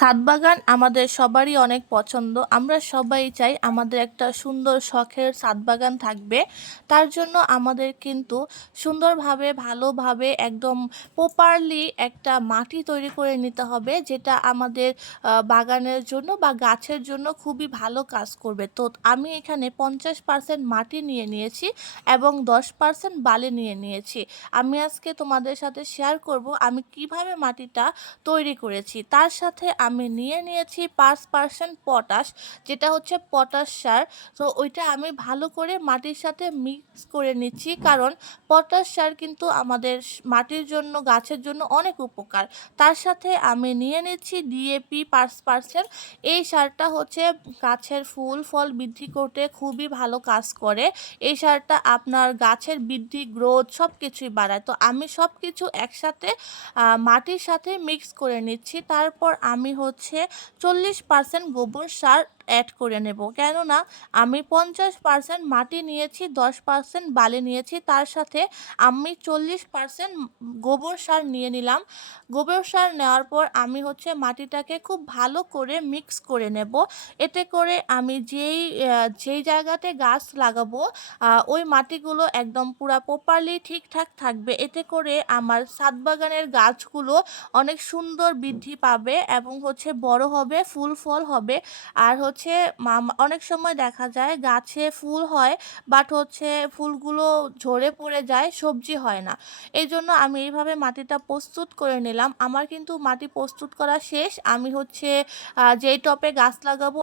ছাদ বাগান আমাদের সবারই অনেক পছন্দ। আমরা সবাই চাই আমাদের একটা সুন্দর শখের ছাদ বাগান থাকবে। তার জন্য আমাদের কিন্তু সুন্দরভাবে ভালোভাবে একদম প্রপারলি একটা মাটি তৈরি করে নিতে হবে, যেটা আমাদের বাগানের জন্য বা গাছের জন্য খুবই ভালো কাজ করবে। তো আমি এখানে 50% মাটি নিয়ে নিয়েছি এবং 10% বালি নিয়ে নিয়েছি। আমি আজকে তোমাদের সাথে শেয়ার করব আমি কিভাবে মাটিটা তৈরি করেছি। তার সাথে আমি নিয়ে নিয়েছি 5% পটাশ, যেটা হচ্ছে পটাশ সার। তো ওইটা আমি ভালো করে মাটির সাথে মিক্স করে নিচ্ছি, কারণ পটাশ সার কিন্তু আমাদের মাটির জন্য গাছের জন্য অনেক উপকার। তার সাথে আমি নিয়ে নিচ্ছি ডিএপি 5%। এই সারটা হচ্ছে গাছের ফুল ফল বৃদ্ধি করতে খুবই ভালো কাজ করে। এই সারটা আপনার গাছের বৃদ্ধি গ্রোথ সব কিছুই বাড়ায়। তো আমি সব কিছু একসাথে মাটির সাথে মিক্স করে নিচ্ছি। তারপর আমি হচ্ছে 40% গোবর সার অ্যাড করে নেব, কেননা আমি 50% মাটি নিয়েছি, 10% বালি নিয়েছি, তার সাথে আমি 40% গোবর সার নিয়ে নিলাম। গোবর সার নেওয়ার পর আমি হচ্ছে মাটিটাকে খুব ভালো করে মিক্স করে নেব। এতে করে আমি যেই জায়গাতে গাছ লাগাবো ওই মাটিগুলো একদম পুরা প্রপারলি ঠিকঠাক থাকবে। এতে করে আমার ছাদ বাগানের গাছগুলো অনেক সুন্দর বৃদ্ধি পাবে এবং হচ্ছে বড় হবে, ফুল ফল হবে। আর হচ্ছে অনেক সময় দেখা যায় গাছে ফুল হয়, বাট হচ্ছে ফুলগুলো ঝরে পড়ে যায়, সবজি হয় না। এই জন্য আমি এইভাবে মাটিটা প্রস্তুত করে নিলাম। আমার কিন্তু মাটি প্রস্তুত করা শেষ। আমি হচ্ছে যেই টবে গাছ লাগাবো